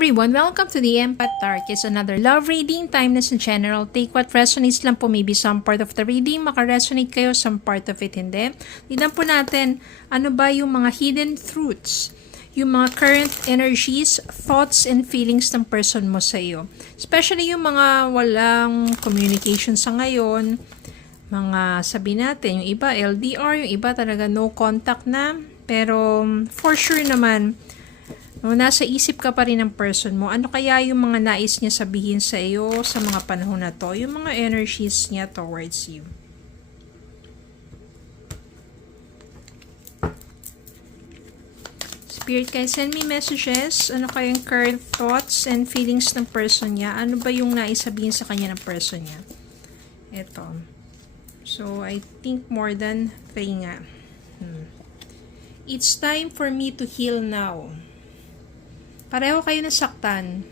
everyone, welcome to the Empath Tarot. It's another love reading, timeless and general. Take what resonates lang po, maybe some part of the reading, maka-resonate kayo, some part of it hindi. Tignan po natin, ano ba yung mga hidden truths, yung mga current energies, thoughts, and feelings ng person mo sa iyo. Especially yung mga walang communication sa ngayon, mga sabi natin, yung iba LDR, yung iba talaga no contact na, pero for sure naman, nasa isip ka pa rin ng person mo. Ano kaya yung mga nais niya sabihin sa iyo sa mga panahon na to? Yung mga energies niya towards you. Spirit, can send me messages? Ano kayang current thoughts and feelings ng person niya? Ano ba yung nais sabihin sa kanya ng person niya? Ito. So, I think more than 3 nga. It's time for me to heal now. Pareho kayo nasaktan.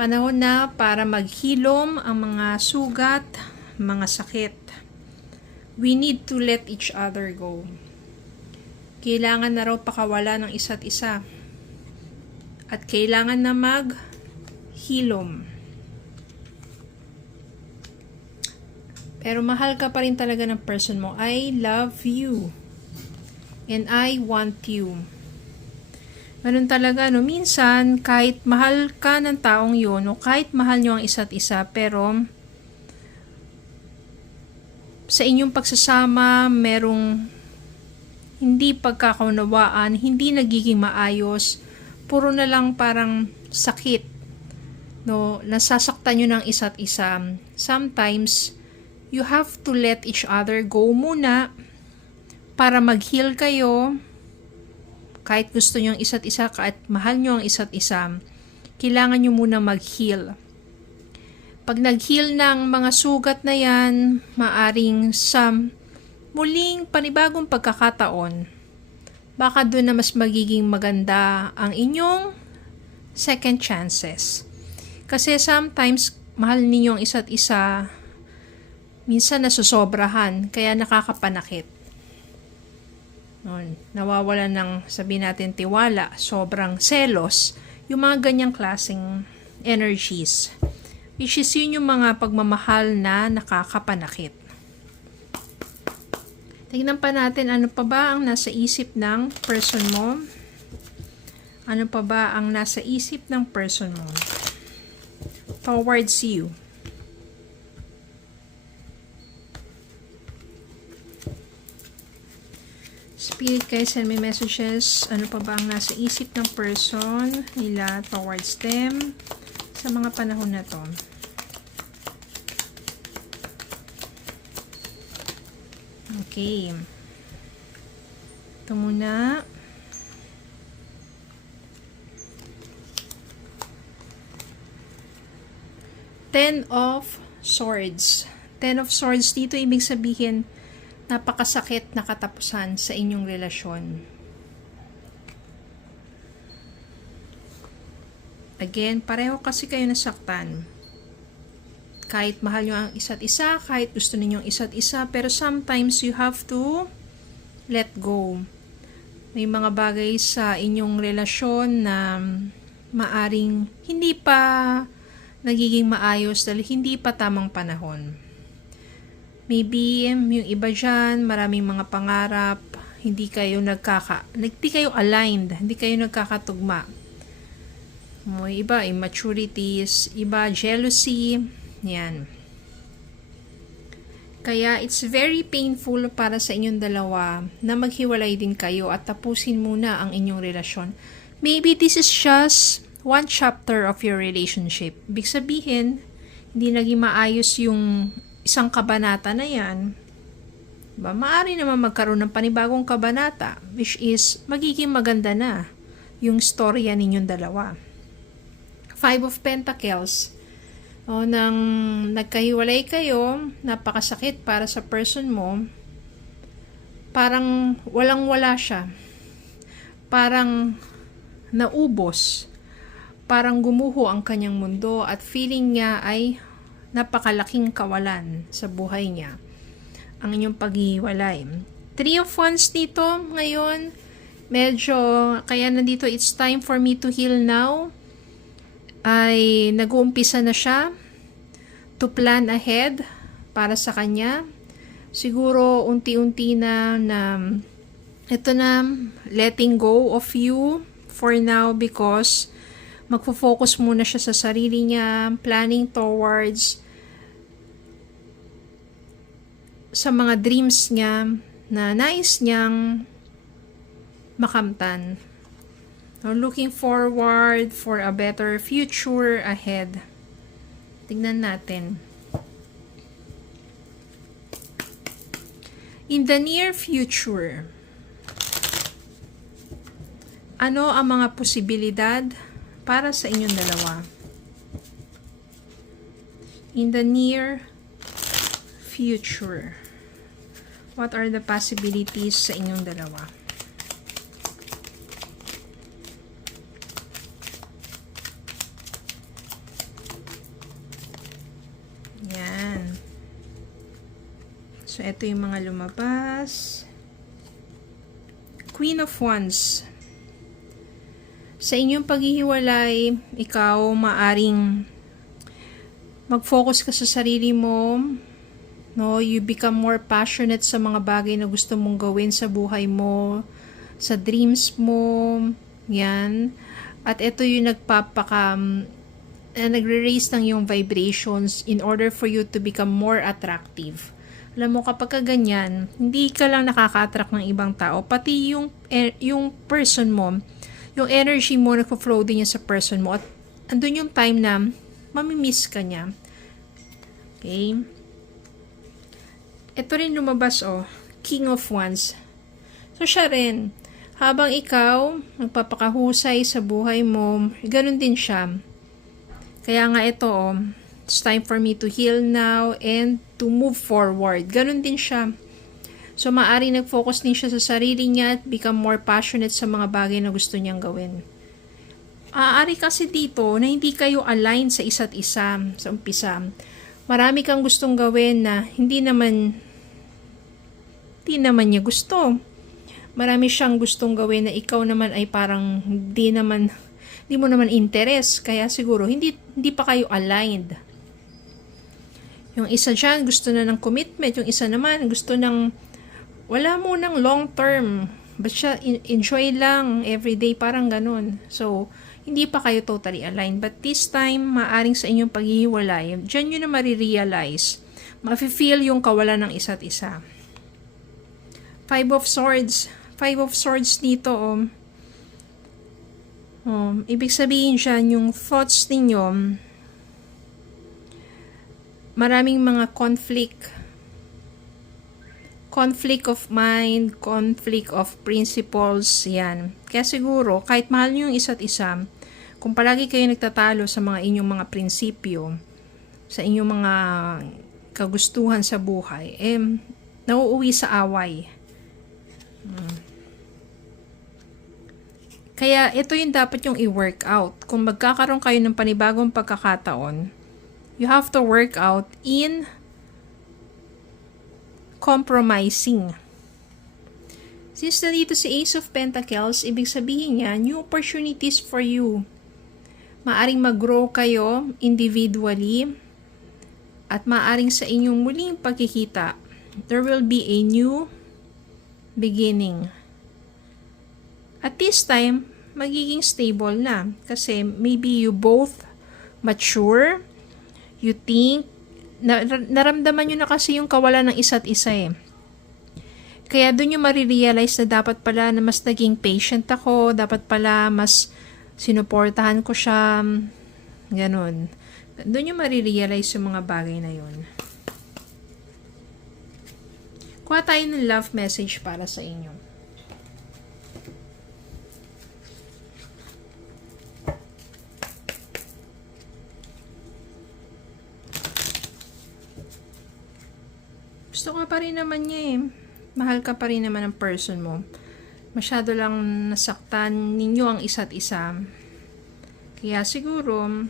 Panahon na para maghilom ang mga sugat, mga sakit. We need to let each other go. Kailangan na raw pakawala ng isa't isa. At kailangan na maghilom. Pero mahal ka pa rin talaga ng person mo. I love you. And I want you. Ganun talaga, no? Minsan, kahit mahal ka ng taong yun, o kahit mahal nyo ang isa't isa, pero sa inyong pagsasama, merong hindi pagkakaunawaan, hindi nagiging maayos, puro na lang parang sakit, no? Nasasaktan nyo ng isa't isa. Sometimes, you have to let each other go muna para mag-heal kayo. Kahit gusto nyo ang isa't isa, kahit mahal nyo ang isa't isa, kailangan nyo muna mag-heal. Pag nag-heal ng mga sugat na yan, maaring sa muling panibagong pagkakataon, baka doon na mas magiging maganda ang inyong second chances. Kasi sometimes, mahal ninyo ang isa't isa, minsan nasusobrahan, kaya nakakapanakit. Nawawala ng, sabi natin, tiwala, sobrang selos, yung mga ganyang klaseng energies. Which is yun yung mga pagmamahal na nakakapanakit. Tignan pa natin, ano pa ba ang nasa isip ng person mo? Ano pa ba ang nasa isip ng person mo towards you? Spirit, guys, send me messages. Ano pa ba ang nasa isip ng person nila towards them sa mga panahon na to? Okay. Ito muna. Ten of Swords. Ten of Swords dito ibig sabihin napakasakit na katapusan sa inyong relasyon. Again, pareho kasi kayo nasaktan. Kahit mahal nyo ang isa't isa, kahit gusto ninyong isa't isa, pero sometimes you have to let go. May mga bagay sa inyong relasyon na maaring hindi pa nagiging maayos dahil hindi pa tamang panahon. Maybe, yung iba dyan, maraming mga pangarap, hindi kayo aligned, hindi kayo nagkakatugma. May iba, immaturities, iba, jealousy, yan. Kaya, it's very painful para sa inyong dalawa na maghiwalay din kayo at tapusin muna ang inyong relasyon. Maybe this is just one chapter of your relationship. Ibig sabihin, hindi naging maayos yung isang kabanata na yan, maaari naman magkaroon ng panibagong kabanata, which is magiging maganda na yung storya ninyong dalawa. 5 of Pentacles. Nang nagkahiwalay kayo, napakasakit para sa person mo, parang walang-wala siya. Parang naubos. Parang gumuho ang kanyang mundo at feeling niya ay napakalaking kawalan sa buhay niya ang inyong paghihiwalay. 3 of Wands dito ngayon, medyo, kaya nandito, it's time for me to heal now. ay nag-uumpisa na siya to plan ahead para sa kanya. Siguro unti-unti na ito na, letting go of you for now, because magfo-focus muna siya sa sarili niya, planning towards sa mga dreams niya na nais niyang makamtan. So, looking forward for a better future ahead. Tignan natin. In the near future, ano ang mga posibilidad para sa inyong dalawa? In the near future, what are the possibilities sa inyong dalawa? Yan. So, ito yung mga lumabas. Queen of Wands. Sa inyong paghihiwalay, ikaw maaring mag-focus ka sa sarili mo. No, you become more passionate sa mga bagay na gusto mong gawin sa buhay mo, sa dreams mo. Yan. At ito yung nagre-raise ng yung vibrations in order for you to become more attractive. Alam mo, kapag ganyan, hindi ka lang nakaka-attract ng ibang tao, pati yung person mo, yung energy mo nagpo-flow din yan sa person mo, at andun yung time na mamimiss ka niya. Okay? Ito rin lumabas, King of Wands. So, siya rin, habang ikaw nagpapakahusay sa buhay mo, ganun din siya. Kaya nga ito, it's time for me to heal now and to move forward. Ganun din siya. So, maaari nag-focus din siya sa sarili niya at become more passionate sa mga bagay na gusto niyang gawin. Aari kasi dito na hindi kayo aligned sa isa't isa sa umpisa. Marami kang gustong gawin na hindi naman niya gusto. Marami siyang gustong gawin na ikaw naman ay parang hindi mo naman interest. Kaya siguro hindi pa kayo aligned. Yung isa dyan gusto na ng commitment, yung isa naman gusto ng wala mo ng long term. Basta enjoy lang everyday, parang ganun. So, hindi pa kayo totally aligned. But this time, maaring sa inyong paghihiwalay, dyan nyo na marirealize, mafe-feel yung kawalan ng isa't isa. Five of Swords. Five of Swords dito, ibig sabihin dyan, yung thoughts ninyo, maraming mga conflict of mind, conflict of principles, yan. Kaya siguro, kahit mahal nyo yung isa't isa, kung palagi kayo nagtatalo sa mga inyong mga prinsipyo, sa inyong mga kagustuhan sa buhay, nauuwi sa away. Kaya ito yung dapat yung i-work out. Kung magkakaroon kayo ng panibagong pagkakataon, you have to work out in compromising. Since nandito si Ace of Pentacles, ibig sabihin niya, new opportunities for you. Maaring mag-grow kayo individually at maaring sa inyong muling pagkikita, there will be a new beginning. At this time, magiging stable na. Kasi maybe you both mature, you think, naramdaman nyo na kasi yung kawalan ng isa't isa . Kaya doon yung marirealize na dapat pala na mas naging patient ako, dapat pala mas sinuportahan ko siya, ganun. Doon yung marirealize yung mga bagay na yun. Kuha tayo ng love message para sa inyo. Gusto ka pa rin naman niya . Mahal ka pa rin naman ng person mo. Masyado lang nasaktan ninyo ang isa't isa. Kaya siguro,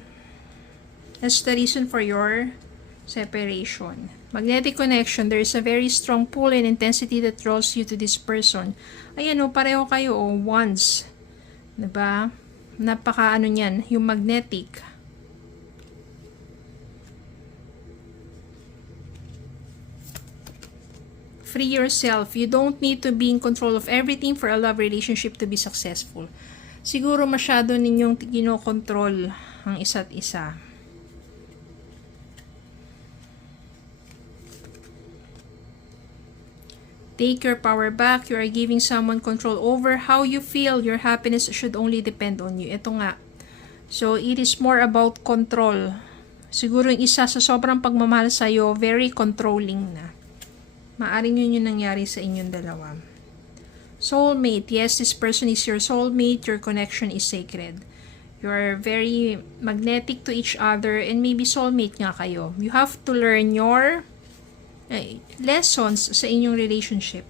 that's the reason for your separation. Magnetic connection, there is a very strong pull and intensity that draws you to this person. Ayan pareho kayo, wands. Diba? Napaka niyan, yung magnetic. Free yourself. You don't need to be in control of everything for a love relationship to be successful. Siguro masyado ninyong kinokontrol ang isa't isa. Take your power back. You are giving someone control over how you feel. Your happiness should only depend on you. Ito nga. So, it is more about control. Siguro yung isa sa sobrang pagmamahal sa'yo, very controlling na. Maaring yun yung nangyari sa inyong dalawa. Soulmate. Yes, this person is your soulmate. Your connection is sacred. You are very magnetic to each other and maybe soulmate nga kayo. You have to learn your lessons sa inyong relationship.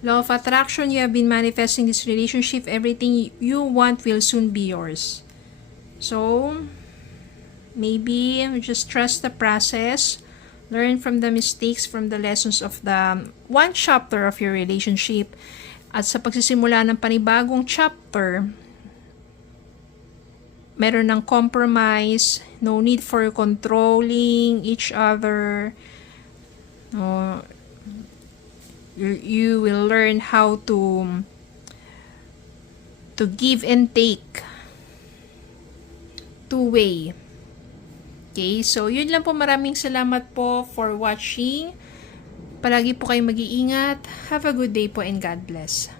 Law of attraction, you have been manifesting this relationship. Everything you want will soon be yours. So, maybe just trust the process. Learn from the mistakes, from the lessons of the one chapter of your relationship. At sa pagsisimula ng panibagong chapter, meron ng compromise, no need for controlling each other. You will learn how to give and take. Two-way. Okay, so yun lang po. Maraming salamat po for watching. Palagi po kayong mag-iingat. Have a good day po and God bless.